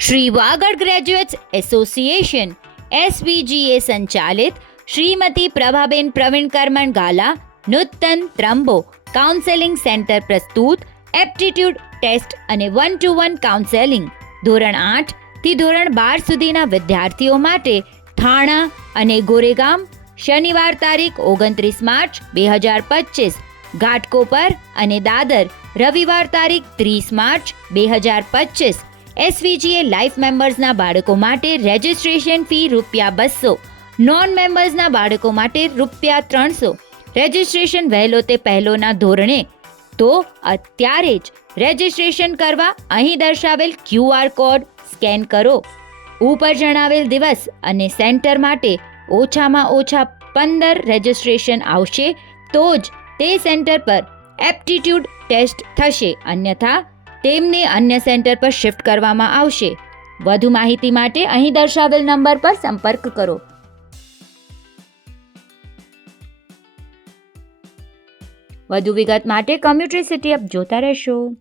Shri Vagad graduates association SVGA સંચાલિત શ્રીમતી પ્રભાબેન પ્રવીણ કરમણ ગાલા નૂતન Trambo counselling centre પ્રસ્તુત aptitude test અને 1-to-1 કાઉન્સેલિંગ ધોરણ 8 થી ધોરણ 12 સુધીના વિદ્યાર્થીઓ માટે થાણા અને ગોરેગામ શનિવાર તારીખ 29 માર્ચ 2025, ઘાટકોપર અને દાદર રવિવાર તારીખ 30 માર્ચ 2025. SVGA લાઈફ મેમ્બર્સના બાળકો માટે રજિસ્ટ્રેશન ફી ₹200, નોન મેમ્બર્સના બાળકો માટે ₹300. રજિસ્ટ્રેશન વહેલો તે પહેલોના ધોરણે તો અત્યારે જ રજિસ્ટ્રેશન કરવા અહીં દર્શાવેલ QR કોડ સ્કેન કરો. ઉપર જણાવેલ દિવસ અને સેન્ટર માટે ઓછામાં ઓછા 15 રજિસ્ટ્રેશન આવશે તો જ તે સેન્ટર પર એપ્ટિટ્યૂડ ટેસ્ટ થશે, અન્યથા તેમને અન્ય સેન્ટર પર શિફ્ટ કરવામાં આવશે. વધુ માહિતી માટે અહીં દર્શાવેલ નંબર પર સંપર્ક કરો. વધુ વિગત માટે કોમ્યુનિટી સિટી અપ જોતા રહેશો.